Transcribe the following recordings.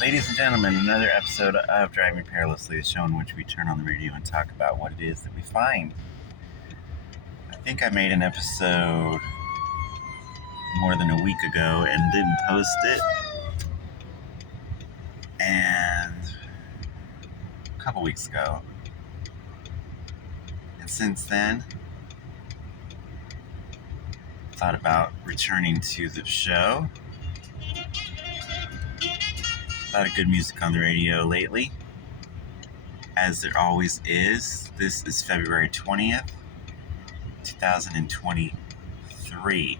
Ladies and gentlemen, another episode of Driving Perilously, the show in which we turn on the radio and talk about what it is that we find. I think I made an episode more than a week ago and didn't post it. And a couple weeks ago. And since then, thought about returning to the show. A lot of good music on the radio lately, as there always is. This is February 20th, 2023,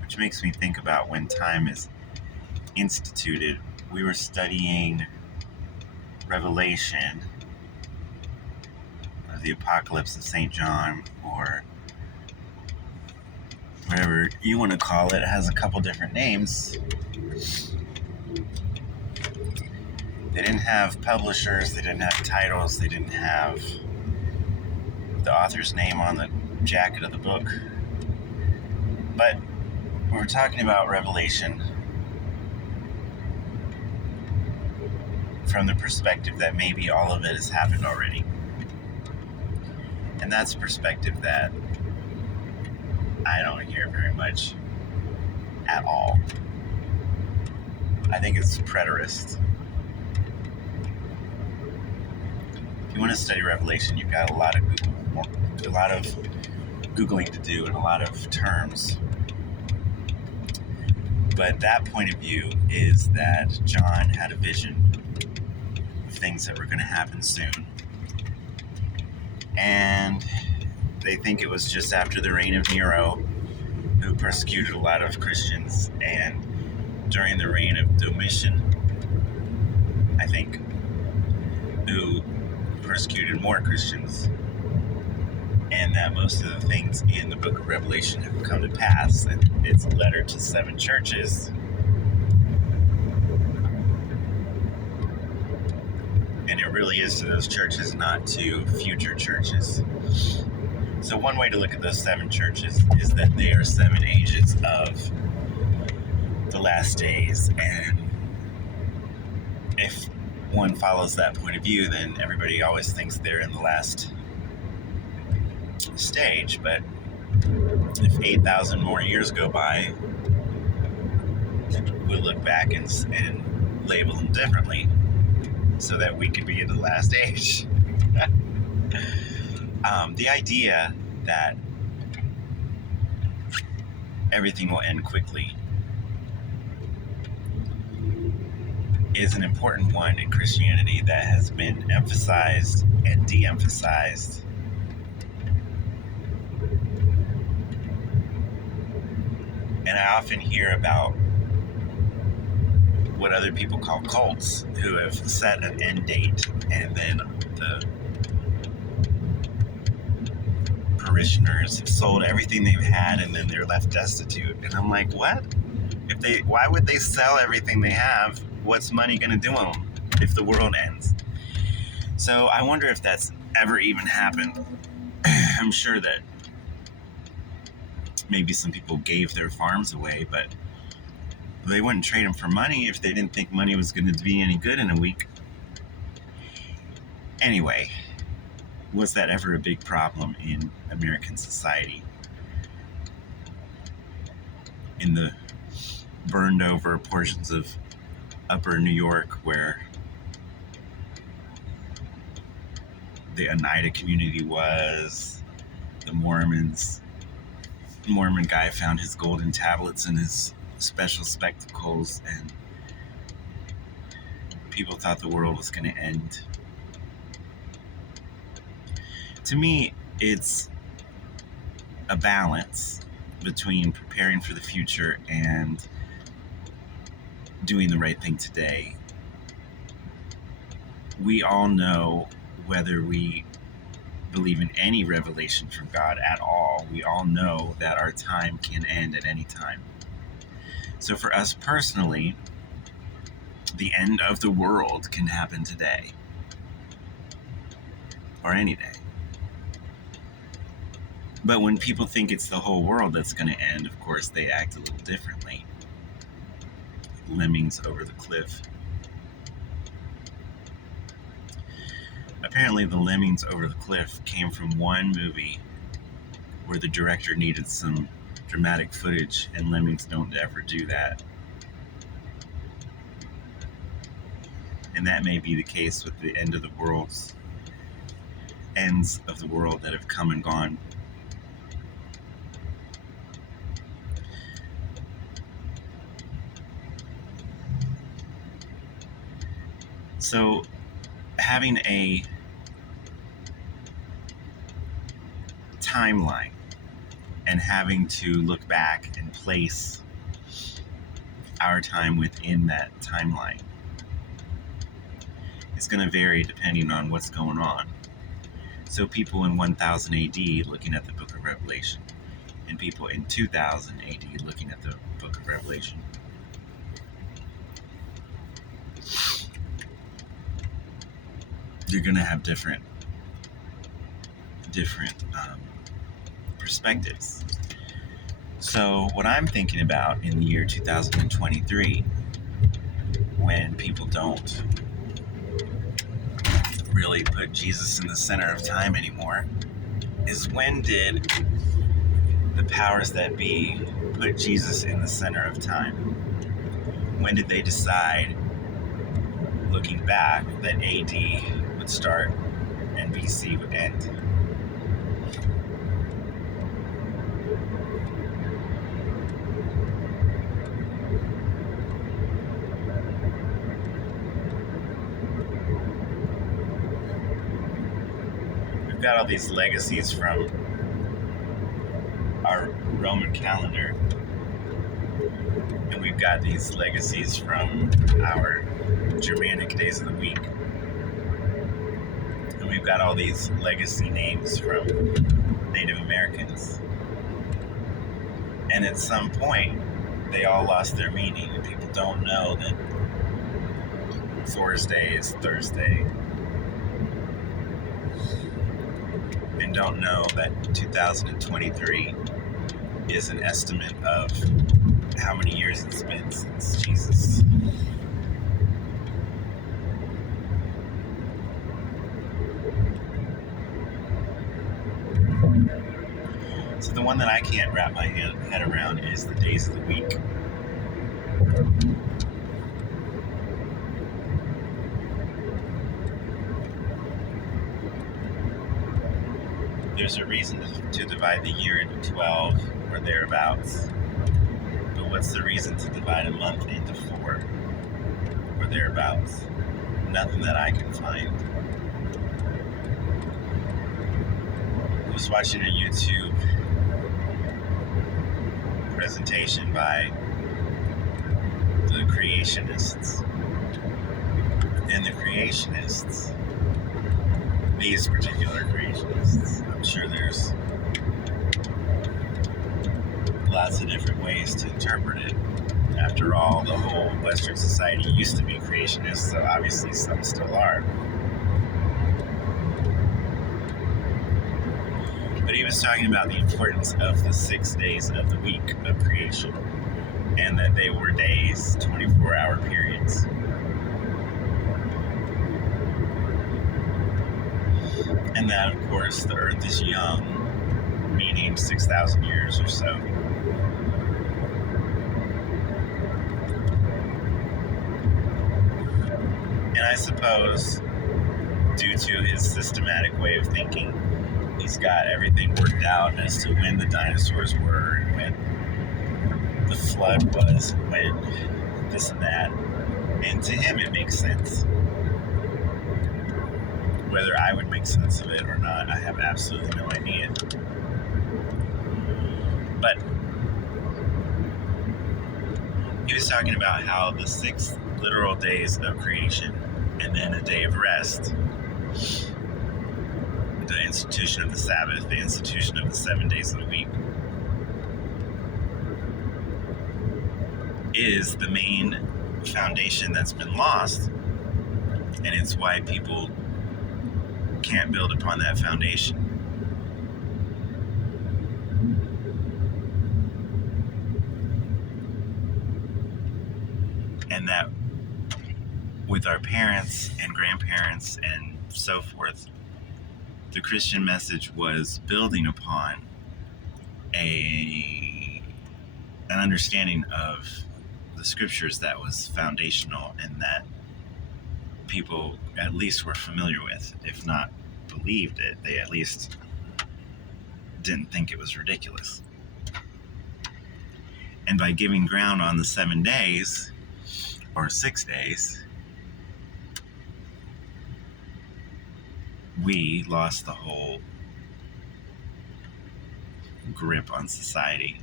which makes me think about when time is instituted. We were studying Revelation, or the Apocalypse of St. John, or whatever you want to call it. It has a couple different names. They didn't have publishers, they didn't have titles, they didn't have the author's name on the jacket of the book. But we were talking about Revelation from the perspective that maybe all of it has happened already. And that's a perspective that I don't hear very much at all. I think it's preterist. If you want to study Revelation, you've got a lot of Googling to do and a lot of terms. But that point of view is that John had a vision of things that were going to happen soon. And they think it was just after the reign of Nero, who persecuted a lot of Christians, and during the reign of Domitian, I think, who persecuted more Christians, and that most of the things in the book of Revelation have come to pass. And it's a letter to 7 churches. And it really is to those churches, not to future churches. So one way to look at those 7 churches is that they are 7 agents of the last days. And if one follows that point of view, then everybody always thinks they're in the last stage. But if 8,000 more years go by, we'll look back and label them differently so that we could be in the last age. The idea that everything will end quickly is an important one in Christianity that has been emphasized and de-emphasized. And I often hear about what other people call cults, who have set an end date, and then the parishioners have sold everything they've had, and then they're left destitute. And I'm like, what? Why would they sell everything they have? What's money going to do them if the world ends? So I wonder if that's ever even happened. I'm sure that maybe some people gave their farms away, but they wouldn't trade them for money if they didn't think money was going to be any good in a week. Anyway, was that ever a big problem in American society? In the burned over portions of upper New York where the Oneida community was, the Mormon guy found his golden tablets and his special spectacles, and people thought the world was going to end. To me, it's a balance between preparing for the future and doing the right thing today. We all know, whether we believe in any revelation from God at all, we all know that our time can end at any time. So for us personally, the end of the world can happen today, or any day. But when people think it's the whole world that's going to end, of course, they act a little differently. Lemmings Over the Cliff. Apparently, the Lemmings Over the Cliff came from one movie where the director needed some dramatic footage, and lemmings don't ever do that. And that may be the case with the ends of the world that have come and gone. So having a timeline and having to look back and place our time within that timeline is going to vary depending on what's going on. So people in 1000 AD looking at the Book of Revelation, and people in 2000 AD looking at the Book of Revelation. You're going to have different perspectives. So what I'm thinking about in the year 2023, when people don't really put Jesus in the center of time anymore, is when did the powers that be put Jesus in the center of time? When did they decide, looking back, that AD would start and BC would end? We've got all these legacies from our Roman calendar, and we've got these legacies from our Germanic days of the week, and we've got all these legacy names from Native Americans, and at some point they all lost their meaning, and people don't know that Thursday is Thursday, and don't know that 2023 is an estimate of how many years it's been since Jesus. So the one that I can't wrap my head around is the days of the week. There's a reason to divide the year into 12 or thereabouts. But what's the reason to divide a month into 4 or thereabouts? Nothing that I can find. I was watching a YouTube presentation by the creationists. And the creationists, these particular creationists, I'm sure there's lots of different ways to interpret it. After all, the whole Western society used to be creationist, so obviously some still are. But he was talking about the importance of the 6 days of the week of creation, and that they were days, 24-hour periods. And that, of course, the earth is young, meaning 6,000 years or so. And I suppose, due to his systematic way of thinking, he's got everything worked out as to when the dinosaurs were, and when the flood was, and when this and that. And to him, it makes sense. Whether I would make sense of it or not, I have absolutely no idea. But he was talking about how the 6 literal days of creation and then a day of rest, the institution of the Sabbath, the institution of the 7 days of the week, is the main foundation that's been lost, and it's why people can't build upon that foundation. And that with our parents and grandparents and so forth, the Christian message was building upon an understanding of the scriptures that was foundational and that people at least were familiar with. If not believed it, they at least didn't think it was ridiculous. And by giving ground on the 7 days or 6 days, we lost the whole grip on society.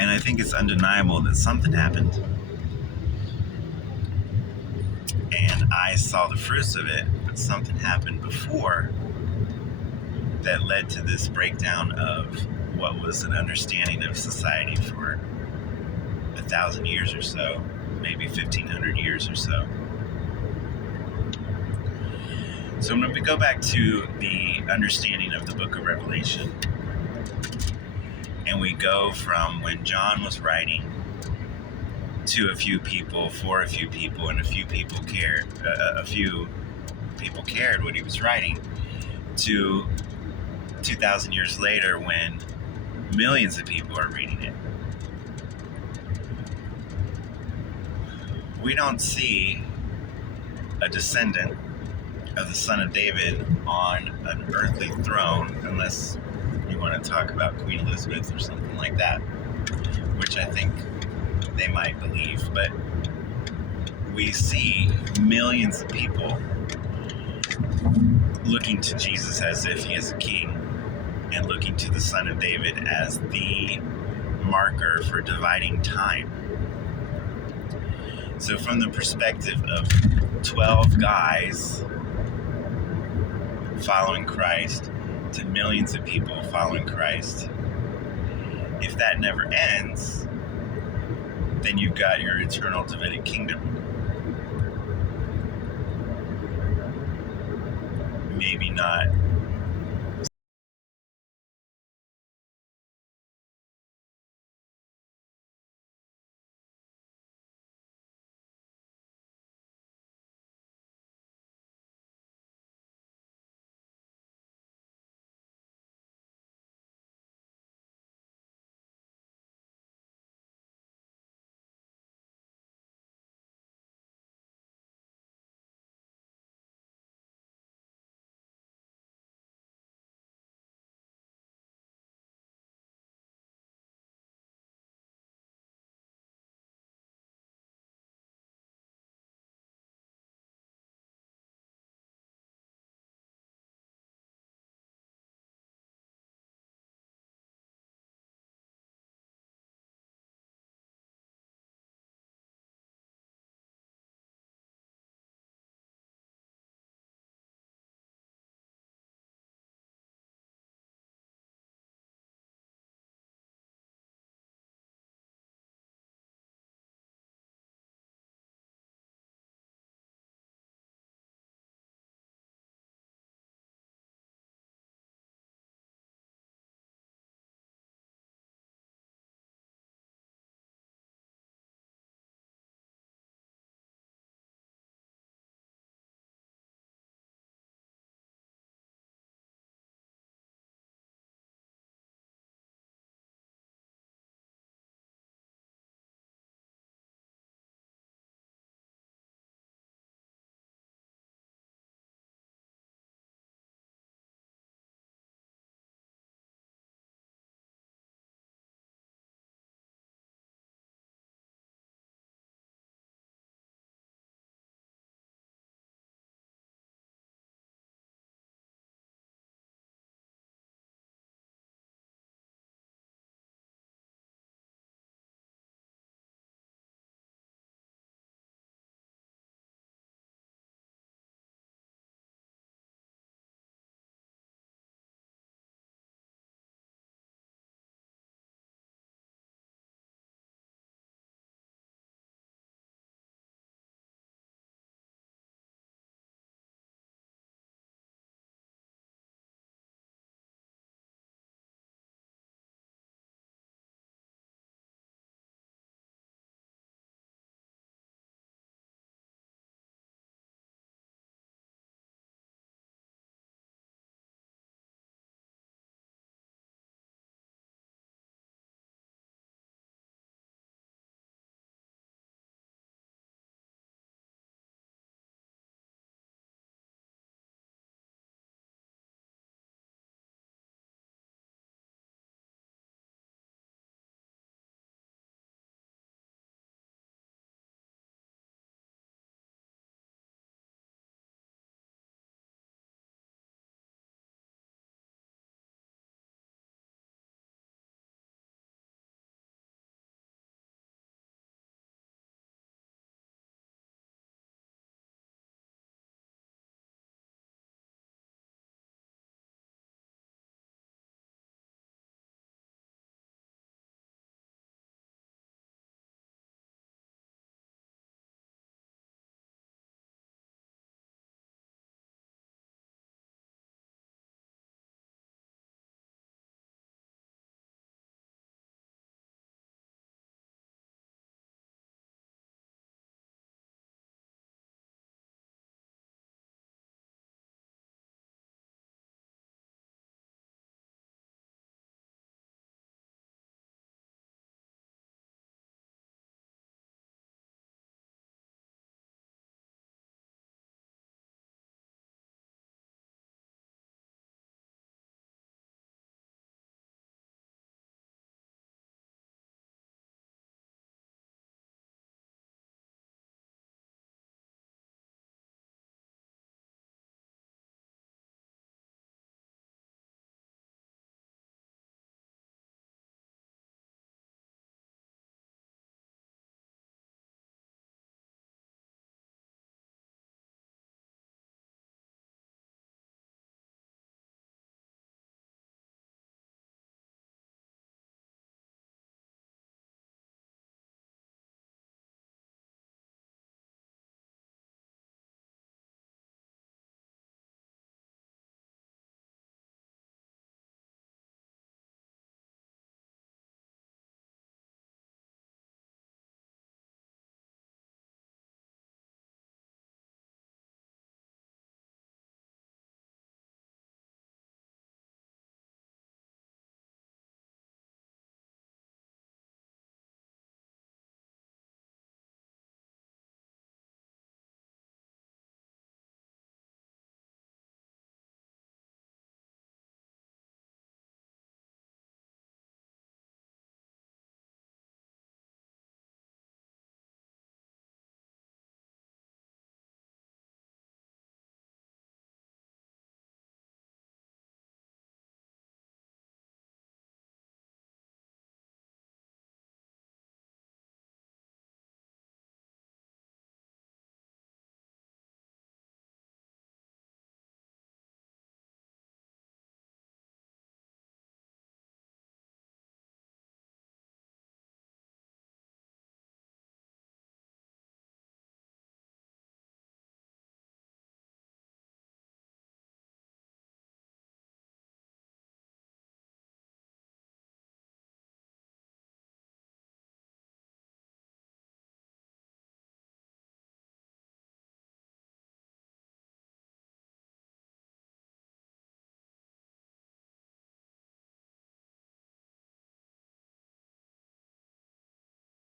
And I think it's undeniable that something happened. And I saw the fruits of it, but something happened before that led to this breakdown of what was an understanding of society for 1,000 years or so, maybe 1,500 years or so. So when we go back to the understanding of the book of Revelation, and we go from when John was writing to a few people, for a few people, and a few people cared what he was writing, to 2,000 years later when millions of people are reading it. We don't see a descendant of the son of David on an earthly throne unless you want to talk about Queen Elizabeth or something like that, which I think they might believe. But we see millions of people looking to Jesus as if he is a king, and looking to the son of David as the marker for dividing time. So from the perspective of 12 guys following Christ to millions of people following Christ, if that never ends, then you've got your eternal Davidic kingdom. Maybe not